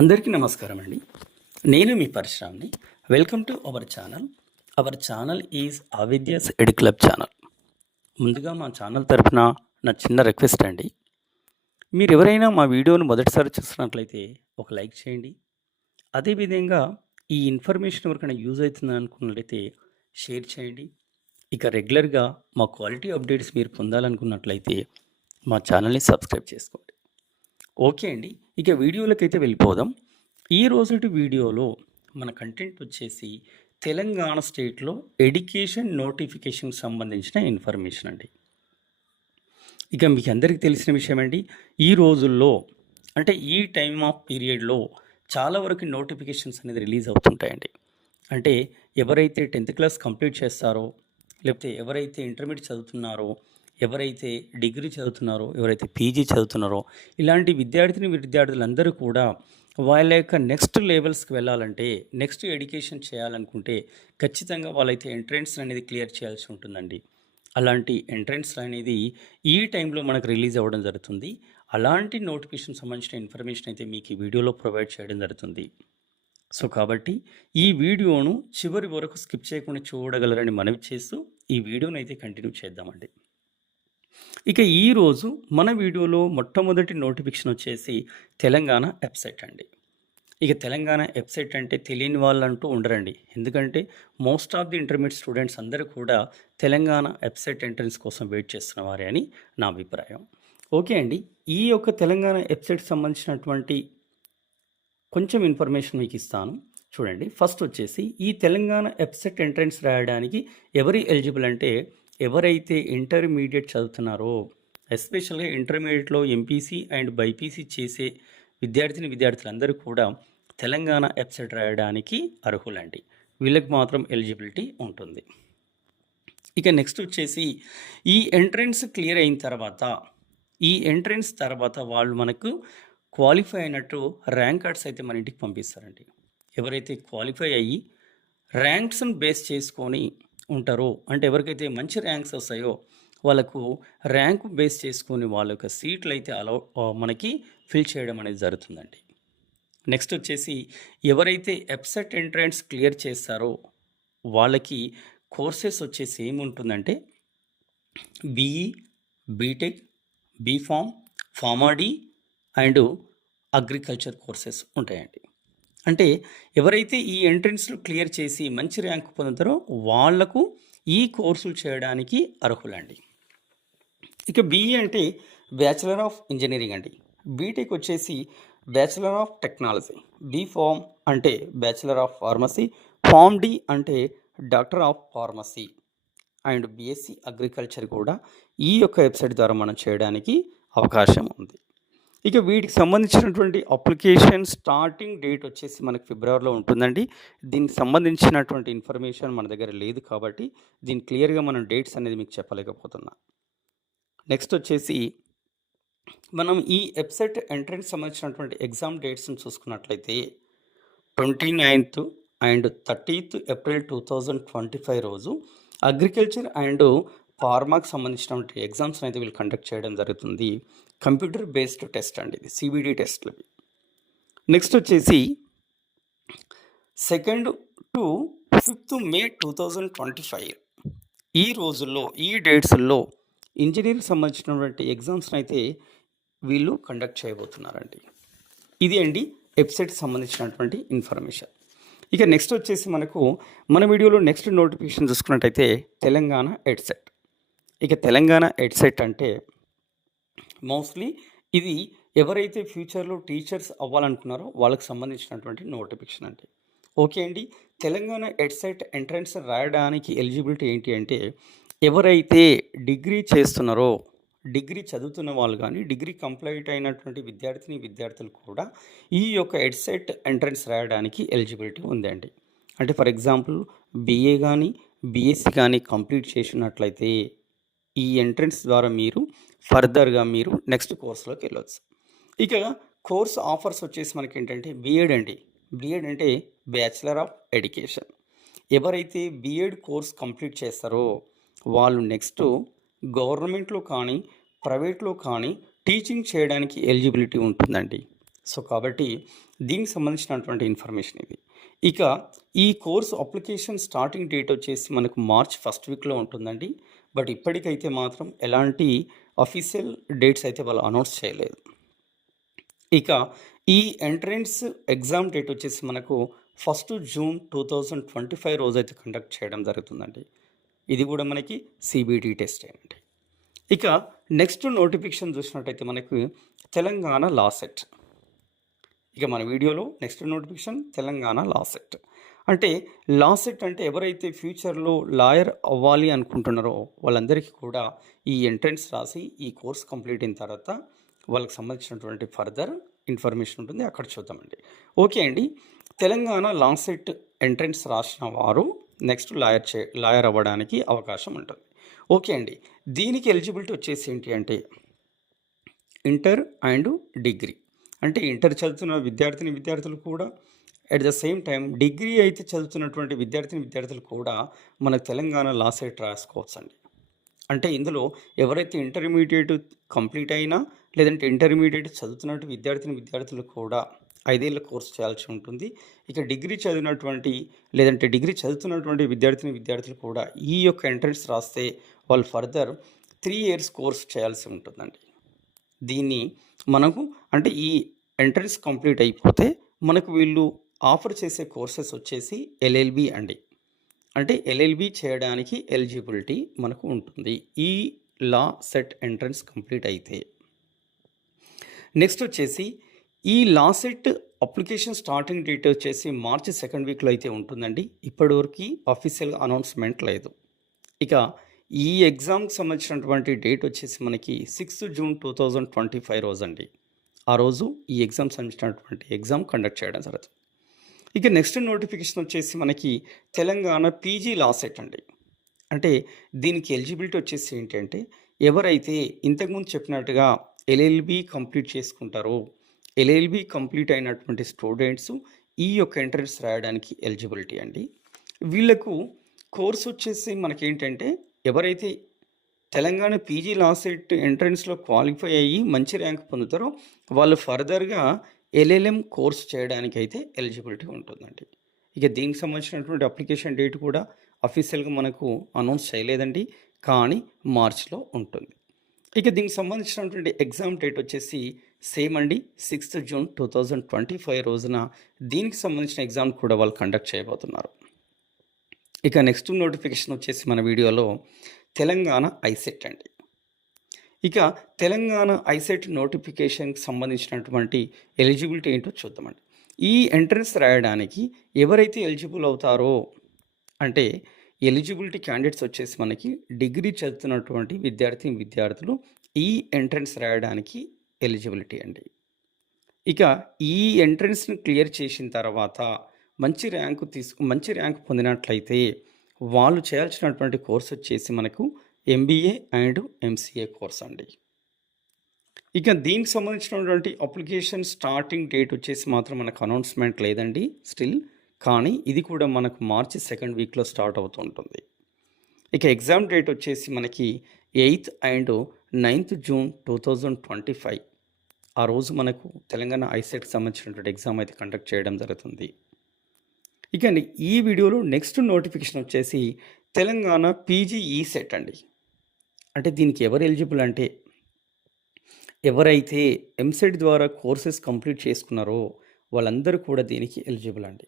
అందరికీ నమస్కారం అండి. నేను మీ పరశురామ్‌ని. Welcome to our channel. Our channel is Avidya's Ed club channel. ముందుగా మా ఛానల్ తరపున నా చిన్న రిక్వెస్ట్ అండి. మీరెవరైనా మా వీడియోను మొదటిసారి చూస్తున్నట్లయితే ఒక లైక్ చేయండి. అదేవిధంగా ఈ ఇన్ఫర్మేషన్ ఎవరికైనా యూజ్ అవుతుంది అనుకున్నట్లయితే షేర్ చేయండి. ఇక రెగ్యులర్గా మా క్వాలిటీ అప్డేట్స్ మీరు పొందాలనుకున్నట్లయితే మా ఛానల్ని సబ్స్క్రైబ్ చేసుకోండి. ఓకే అండి, ఇక వీడియోలకైతే వెళ్ళిపోదాం. ఈ రోజుటి వీడియోలో మన కంటెంట్ వచ్చేసి తెలంగాణ స్టేట్లో ఎడ్యుకేషన్ నోటిఫికేషన్కి సంబంధించిన ఇన్ఫర్మేషన్ అండి. ఇక మీకు అందరికీ తెలిసిన విషయం అండి, ఈ రోజుల్లో అంటే ఈ టైమ్ ఆఫ్ పీరియడ్లో చాలా వరకు నోటిఫికేషన్స్ అనేది రిలీజ్ అవుతుంటాయండి. అంటే ఎవరైతే 10th క్లాస్ కంప్లీట్ చేస్తారో, లేకపోతే ఎవరైతే ఇంటర్మీడియట్ చదువుతున్నారో, ఎవరైతే డిగ్రీ చదువుతున్నారో, ఎవరైతే పీజీ చదువుతున్నారో, ఇలాంటి విద్యార్థులందరూ కూడా వాళ్ళ యొక్క నెక్స్ట్ లెవెల్స్కి వెళ్ళాలంటే, నెక్స్ట్ ఎడ్యుకేషన్ చేయాలనుకుంటే ఖచ్చితంగా వాళ్ళైతే ఎంట్రన్స్ అనేది క్లియర్ చేయాల్సి ఉంటుందండి. అలాంటి ఎంట్రన్స్ అనేది ఈ టైంలో మనకు రిలీజ్ అవ్వడం జరుగుతుంది. అలాంటి నోటిఫికేషన్ సంబంధించిన ఇన్ఫర్మేషన్ అయితే మీకు ఈ వీడియోలో ప్రొవైడ్ చేయడం జరుగుతుంది. సో కాబట్టి ఈ వీడియోను చివరి వరకు స్కిప్ చేయకుండా చూడగలరని మనవి చేస్తూ ఈ వీడియోని అయితే కంటిన్యూ చేద్దామండి. ఇక ఈరోజు మన వీడియోలో మొట్టమొదటి నోటిఫికేషన్ వచ్చేసి తెలంగాణ వెబ్సైట్ అండి. ఇక తెలంగాణ వెబ్సైట్ అంటే తెలియని వాళ్ళంటూ ఉండరండి. ఎందుకంటే most of the intermediate students అందరూ కూడా తెలంగాణ వెబ్సైట్ ఎంట్రన్స్ కోసం వెయిట్ చేస్తున్న వారే అని నా అభిప్రాయం. ఓకే అండి, ఈ యొక్క తెలంగాణ వెబ్సైట్ సంబంధించినటువంటి కొంచెం ఇన్ఫర్మేషన్ మీకు ఇస్తాను చూడండి. ఫస్ట్ వచ్చేసి ఈ తెలంగాణ వెబ్సైట్ ఎంట్రన్స్ రాయడానికి ఎవరు ఎలిజిబుల్ అంటే, ఎవరైతే ఇంటర్మీడియట్ చదువుతున్నారో, ఎస్పెషల్గా ఇంటర్మీడియట్లో ఎంపీసీ అండ్ బైపీసీ చేసే విద్యార్థులందరూ కూడా తెలంగాణ వెబ్సైట్ రాయడానికి అర్హులండి. వీళ్ళకి మాత్రం ఎలిజిబిలిటీ ఉంటుంది. ఇక నెక్స్ట్ వచ్చేసి ఈ ఎంట్రన్స్ క్లియర్ అయిన తర్వాత వాళ్ళు మనకు క్వాలిఫై అయినట్టు ర్యాంక్ కార్డ్స్ అయితే మన ఇంటికి పంపిస్తారండి. ఎవరైతే క్వాలిఫై అయ్యి ర్యాంక్స్ని బేస్ చేసుకొని ఉంటారో, అంటే ఎవరికైతే మంచి ర్యాంక్స్ వస్తాయో వాళ్ళకు ర్యాంకు బేస్ చేసుకొని వాళ్ళ యొక్క సీట్లు అయితే మనకి ఫిల్ చేయడం అనేది జరుగుతుందండి. నెక్స్ట్ వచ్చేసి ఎవరైతే వెబ్సైట్ ఎంట్రన్స్ క్లియర్ చేస్తారో వాళ్ళకి కోర్సెస్ వచ్చేసి ఏముంటుందంటే BE, BTech, BPharm, PharmD and agriculture courses ఉంటాయండి. అంటే ఎవరైతే ఈ ఎంట్రన్స్లు క్లియర్ చేసి మంచి ర్యాంక్ పొందుతారో వాళ్లకు ఈ కోర్సులు చేయడానికి అర్హులండి. ఇక బీఈ అంటే బ్యాచిలర్ ఆఫ్ ఇంజనీరింగ్ అండి. బీటెక్ వచ్చేసి బ్యాచిలర్ ఆఫ్ టెక్నాలజీ, బీఫామ్ అంటే bachelor of pharmacy, pharm D అంటే doctor of pharmacy and BSc agriculture కూడా ఈ యొక్క వెబ్సైట్ ద్వారా మనం చేయడానికి అవకాశం ఉంది. ఇక వీటికి సంబంధించినటువంటి అప్లికేషన్ స్టార్టింగ్ డేట్ వచ్చేసి మనకి ఫిబ్రవరిలో ఉంటుందండి. దీనికి సంబంధించినటువంటి ఇన్ఫర్మేషన్ మన దగ్గర లేదు కాబట్టి దీన్ని క్లియర్గా మనం డేట్స్ అనేది మీకు చెప్పలేకపోతున్నా. నెక్స్ట్ వచ్చేసి మనం ఈ వెబ్సైట్ ఎంట్రన్స్ సంబంధించినటువంటి ఎగ్జామ్ డేట్స్ని చూసుకున్నట్లయితే 29th అండ్ 30th ఏప్రిల్ 2025 రోజు అగ్రికల్చర్ అండ్ ఫార్మాకి సంబంధించినటువంటి ఎగ్జామ్స్ని అయితే వీళ్ళు కండక్ట్ చేయడం జరుగుతుంది. కంప్యూటర్ బేస్డ్ టెస్ట్ అండి, ఇది సిబిడి టెస్ట్లు. నెక్స్ట్ వచ్చేసి 2nd to 5th May 2025 ఈ రోజుల్లో, ఈ డేట్స్లో ఇంజనీరింగ్ సంబంధించినటువంటి ఎగ్జామ్స్ని అయితే వీళ్ళు కండక్ట్ చేయబోతున్నారండి. ఇది అండి వెబ్సైట్కి సంబంధించినటువంటి ఇన్ఫర్మేషన్. ఇక నెక్స్ట్ వచ్చేసి మన వీడియోలో నెక్స్ట్ నోటిఫికేషన్ చూసుకున్నట్టయితే తెలంగాణ వెబ్సైట్. ఇక తెలంగాణ వెబ్సైట్ అంటే మోస్ట్లీ ఇది ఎవరైతే ఫ్యూచర్లో టీచర్స్ అవ్వాలనుకున్నారో వాళ్ళకి సంబంధించినటువంటి నోటిఫికేషన్ అండి. ఓకే అండి, తెలంగాణ వెబ్సైట్ ఎంట్రన్స్ రాయడానికి ఎలిజిబిలిటీ ఏంటి అంటే, ఎవరైతే డిగ్రీ చేస్తున్నారో, డిగ్రీ చదువుతున్న వాళ్ళు కానీ డిగ్రీ కంప్లీట్ అయినటువంటి విద్యార్థులు కూడా ఈ యొక్క వెబ్సైట్ ఎంట్రన్స్ రాయడానికి ఎలిజిబిలిటీ ఉందండి. అంటే ఫర్ ఎగ్జాంపుల్ బీఏ కానీ బీఎస్సీ కానీ కంప్లీట్ చేసినట్లయితే ఈ ఎంట్రన్స్ ద్వారా మీరు ఫర్దర్గా మీరు నెక్స్ట్ కోర్సులోకి వెళ్ళవచ్చు. ఇక కోర్స్ ఆఫర్స్ వచ్చేసి మనకి ఏంటంటే బీఎడ్ అండి. బీఎడ్ అంటే బ్యాచిలర్ ఆఫ్ ఎడ్యుకేషన్. ఎవరైతే బీఎడ్ కోర్స్ కంప్లీట్ చేస్తారో వాళ్ళు నెక్స్ట్ గవర్నమెంట్లో కానీ ప్రైవేట్లో కానీ టీచింగ్ చేయడానికి ఎలిజిబిలిటీ ఉంటుందండి. సో కాబట్టి దీనికి సంబంధించినటువంటి ఇన్ఫర్మేషన్ ఇది. ఇక ఈ కోర్స్ అప్లికేషన్ స్టార్టింగ్ డేట్ వచ్చేసి మనకు మార్చ్ ఫస్ట్ వీక్లో ఉంటుందండి. బట్ ఇప్పటికైతే మాత్రం ఎలాంటి అఫీషియల్ డేట్స్ అయితే వాళ్ళు అనౌన్స్ చేయలేదు. ఇక ఈ ఎంట్రన్స్ ఎగ్జామ్ డేట్ వచ్చేసి మనకు 1 జూన్ 2025 రోజైతే కండక్ట్ చేయడం జరుగుతుందండి. ఇది కూడా మనకి సిబిటి టెస్ట్ అండి. ఇక నెక్స్ట్ నోటిఫికేషన్ చూసినట్టయితే మనకు తెలంగాణ లా సెట్. ఇక మన వీడియోలో next notification Telangana law set. అంటే లా సెట్ అంటే ఎవరైతే ఫ్యూచర్లో లాయర్ అవ్వాలి అనుకుంటున్నారో వాళ్ళందరికీ కూడా ఈ ఎంట్రన్స్ రాసి ఈ కోర్స్ కంప్లీట్ అయిన తర్వాత వాళ్ళకి సంబంధించినటువంటి ఫర్దర్ ఇన్ఫర్మేషన్ ఉంటుంది, అక్కడ చూద్దామండి. ఓకే అండి, తెలంగాణ లా సెట్ ఎంట్రన్స్ రాసిన వారు నెక్స్ట్ లాయర్ అవ్వడానికి అవకాశం ఉంటుంది. ఓకే అండి, దీనికి ఎలిజిబిలిటీ వచ్చేసి ఏంటి అంటే ఇంటర్ అండ్ డిగ్రీ. అంటే ఇంటర్ చదువుతున్న విద్యార్థులు కూడా at the same time degree అయితే చదువుతున్నటువంటి విద్యార్థులు కూడా మనకు తెలంగాణ లా సెట్ రాసుకోవచ్చు అండి. అంటే ఇందులో ఎవరైతే ఇంటర్మీడియట్ కంప్లీట్ అయినా లేదంటే ఇంటర్మీడియట్ చదువుతున్నట్టు విద్యార్థులు కూడా 5 ఏళ్ళ కోర్సు చేయాల్సి ఉంటుంది. ఇక డిగ్రీ చదువుతున్నటువంటి విద్యార్థులు కూడా ఈ యొక్క ఎంట్రన్స్ రాస్తే వాళ్ళు ఫర్దర్ 3 ఇయర్స్ కోర్స్ చేయాల్సి ఉంటుందండి. దీన్ని మనకు అంటే ఈ ఎంట్రన్స్ కంప్లీట్ అయిపోతే మనకు వీళ్ళు ఆఫర్ చేసే కోర్సెస్ వచ్చేసి ఎల్ఎల్బి అండి. అంటే ఎల్ఎల్బి చేయడానికి ఎలిజిబిలిటీ మనకు ఉంటుంది ఈ లా సెట్ ఎంట్రన్స్ కంప్లీట్ అయితే. నెక్స్ట్ వచ్చేసి ఈ law set application starting date వచ్చేసి మార్చ్ 2nd వీక్లో అయితే ఉంటుందండి. ఇప్పటివరకు అఫీషియల్గా అనౌన్స్మెంట్ లేదు. ఇక ఈ ఎగ్జామ్కి సంబంధించినటువంటి డేట్ వచ్చేసి మనకి 6 జూన్ 2025 రోజు అండి. ఆ రోజు ఈ ఎగ్జామ్ సంబంధించినటువంటి ఎగ్జామ్ కండక్ట్ చేయడం జరుగుతుంది. ఇక నెక్స్ట్ నోటిఫికేషన్ వచ్చేసి మనకి తెలంగాణ పీజీ లా సెట్ అండి. అంటే దీనికి ఎలిజిబిలిటీ వచ్చేసి ఏంటంటే ఎవరైతే ఇంతకుముందు చెప్పినట్టుగా ఎల్ఎల్బి కంప్లీట్ చేసుకుంటారో ఎల్ఎల్బి కంప్లీట్ అయినటువంటి స్టూడెంట్స్ ఈ యొక్క ఎంట్రన్స్ రాయడానికి ఎలిజిబిలిటీ అండి. వీళ్ళకు కోర్స్ వచ్చేసి మనకేంటంటే ఎవరైతే తెలంగాణ పీజీ లా సెట్ ఎంట్రన్స్లో క్వాలిఫై అయ్యి మంచి ర్యాంక్ పొందుతారో వాళ్ళు ఫర్దర్గా ఎల్ఎల్ఎం కోర్స్ చేయడానికి అయితే ఎలిజిబిలిటీ ఉంటుందండి. ఇక దీనికి సంబంధించినటువంటి అప్లికేషన్ డేట్ కూడా అఫీషియల్గా మనకు అనౌన్స్ చేయలేదండి, కానీ మార్చ్లో ఉంటుంది. ఇక దీనికి సంబంధించినటువంటి ఎగ్జామ్ డేట్ వచ్చేసి సేమ్ అండి, 6 జూన్ 2025 రోజున దీనికి సంబంధించిన ఎగ్జామ్ కూడా వాళ్ళు కండక్ట్ చేయబోతున్నారు. ఇక నెక్స్ట్ నోటిఫికేషన్ వచ్చేసి మన వీడియోలో తెలంగాణ ఐసెట్ అండి. ఇక తెలంగాణ ఐసెట్ నోటిఫికేషన్కి సంబంధించినటువంటి ఎలిజిబిలిటీ ఏంటో చూద్దామండి. ఈ ఎంట్రన్స్ రాయడానికి ఎవరైతే ఎలిజిబుల్ అవుతారో అంటే ఎలిజిబిలిటీ క్యాండిడేట్స్ వచ్చేసి మనకి డిగ్రీ చదువుతున్నటువంటి విద్యార్థులు ఈ ఎంట్రన్స్ రాయడానికి ఎలిజిబిలిటీ అండి. ఇక ఈ ఎంట్రన్స్ని క్లియర్ చేసిన తర్వాత మంచి ర్యాంక్ పొందినట్లయితే వాళ్ళు చేయాల్సినటువంటి కోర్స్ వచ్చేసి మనకు ఎంబీఏ అండ్ ఎంసీఏ కోర్స్ అండి. ఇక దీనికి సంబంధించినటువంటి అప్లికేషన్ స్టార్టింగ్ డేట్ వచ్చేసి మాత్రం మనకు అనౌన్స్మెంట్ లేదండి స్టిల్, కానీ ఇది కూడా మనకు మార్చి 2nd వీక్లో స్టార్ట్ అవుతూ ఉంటుంది. ఇక ఎగ్జామ్ డేట్ వచ్చేసి మనకి 8th అండ్ 9th జూన్ 2025 ఆ రోజు మనకు తెలంగాణ ఐసెట్కి సంబంధించినటువంటి ఎగ్జామ్ అయితే కండక్ట్ చేయడం జరుగుతుంది. ఇక ఈ వీడియోలో నెక్స్ట్ నోటిఫికేషన్ వచ్చేసి తెలంగాణ పీజీ ఈసెట్ అండి. అంటే దీనికి ఎవరు ఎలిజిబుల్ అంటే ఎవరైతే ఎంసెట్ ద్వారా కోర్సెస్ కంప్లీట్ చేసుకున్నారో వాళ్ళందరూ కూడా దీనికి ఎలిజిబుల్ అండి.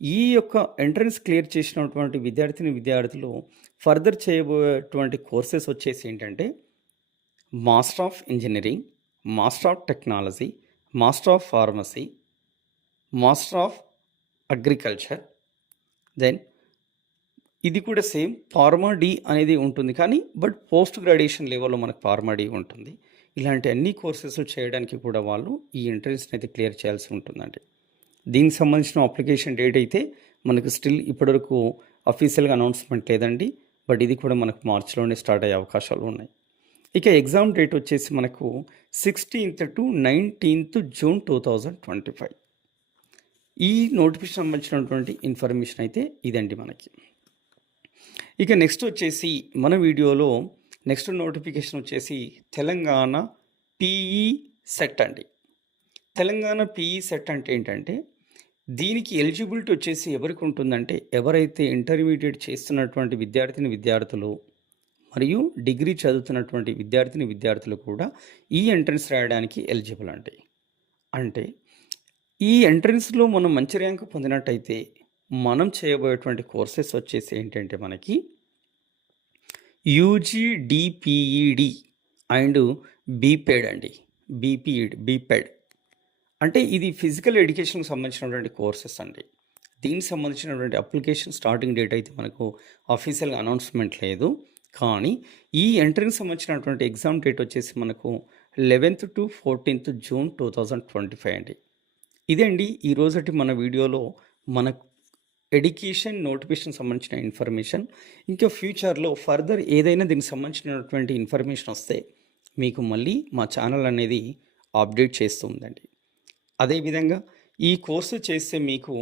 ఈ యొక్క ఎంట్రన్స్ క్లియర్ చేసినటువంటి విద్యార్థులు ఫర్దర్ చేయబోయేటువంటి కోర్సెస్ వచ్చేసి ఏంటంటే master of engineering, master of technology, master of pharmacy, master of agriculture, then ఇది కూడా సేమ్ ఫార్మా డి అనేది ఉంటుంది, కానీ బట్ పోస్ట్ గ్రాడ్యుయేషన్ లెవెల్లో మనకు ఫార్మా డి ఉంటుంది. ఇలాంటి అన్ని కోర్సెస్ చేయడానికి కూడా వాళ్ళు ఈ ఎంట్రన్స్ని అయితే క్లియర్ చేయాల్సి ఉంటుందండి. దీనికి సంబంధించిన అప్లికేషన్ డేట్ అయితే మనకు స్టిల్ ఇప్పటివరకు అఫీషియల్గా అనౌన్స్మెంట్ లేదండి, బట్ ఇది కూడా మనకు మార్చిలోనే స్టార్ట్ అయ్యే అవకాశాలు ఉన్నాయి. ఇక ఎగ్జామ్ డేట్ వచ్చేసి మనకు 16th to 19th జూన్ 2025. ఈ నోటిఫికేషన్ సంబంధించినటువంటి ఇన్ఫర్మేషన్ అయితే ఇదండి మనకి. ఇక నెక్స్ట్ వచ్చేసి మన వీడియోలో నెక్స్ట్ నోటిఫికేషన్ వచ్చేసి తెలంగాణ పీఈ సెట్ అండి. తెలంగాణ పీఈ సెట్ అంటే ఏంటంటే, దీనికి ఎలిజిబిలిటీ వచ్చేసి ఎవరికి ఉంటుందంటే, ఎవరైతే ఇంటర్మీడియేట్ చేస్తున్నటువంటి విద్యార్థులు మరియు డిగ్రీ చదువుతున్నటువంటి విద్యార్థులు కూడా ఈ ఎంట్రన్స్ రాయడానికి ఎలిజిబుల్ అండి. అంటే ఈ ఎంట్రన్స్‌లో మనం మంచి ర్యాంక్ పొందినట్టయితే, మనం చేయబోయేటువంటి కోర్సెస్ వచ్చేసి ఏంటంటే మనకి యూజీ, డీపీఈడీ అండ్ బీపెడ్ అండి. బీపెడ్ అంటే ఇది ఫిజికల్ ఎడ్యుకేషన్‌కి సంబంధించినటువంటి కోర్సెస్ అండి. దీనికి సంబంధించినటువంటి అప్లికేషన్ స్టార్టింగ్ డేట్ అయితే మనకు ఆఫీషియల్‌గా అనౌన్స్‌మెంట్ లేదు. కానీ ఈ ఎంట్రన్స్‌కి సంబంధించినటువంటి ఎగ్జామ్ డేట్ వచ్చేసి మనకు 11th to 14th జూన్ 2025 అండి. ఇదే అండి ఈరోజటి మన వీడియోలో మన ఎడ్యుకేషన్ నోటిఫికేషన్ సంబంధించిన ఇన్ఫర్మేషన్. ఇంకా ఫ్యూచర్‌లో ఫర్దర్ ఏదైనా దీనికి సంబంధించినటువంటి ఇన్ఫర్మేషన్ వస్తే మీకు మళ్ళీ మా ఛానల్ అనేది అప్డేట్ చేస్తూ ఉందండి. అదేవిధంగా ఈ కోర్సు చేస్తే మీకు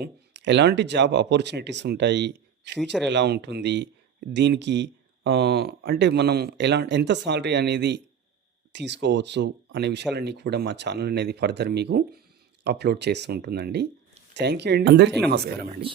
ఎలాంటి జాబ్ ఆపర్చునిటీస్ ఉంటాయి, ఫ్యూచర్ ఎలా ఉంటుంది, దీనికి అంటే మనం ఎంత సాలరీ అనేది తీసుకోవచ్చు అనే విషయాలన్నీ కూడా మా ఛానల్ అనేది ఫర్దర్ మీకు అప్లోడ్ చేస్తూ ఉంటుందండి. థ్యాంక్ యూ అండి. అందరికీ నమస్కారం అండి.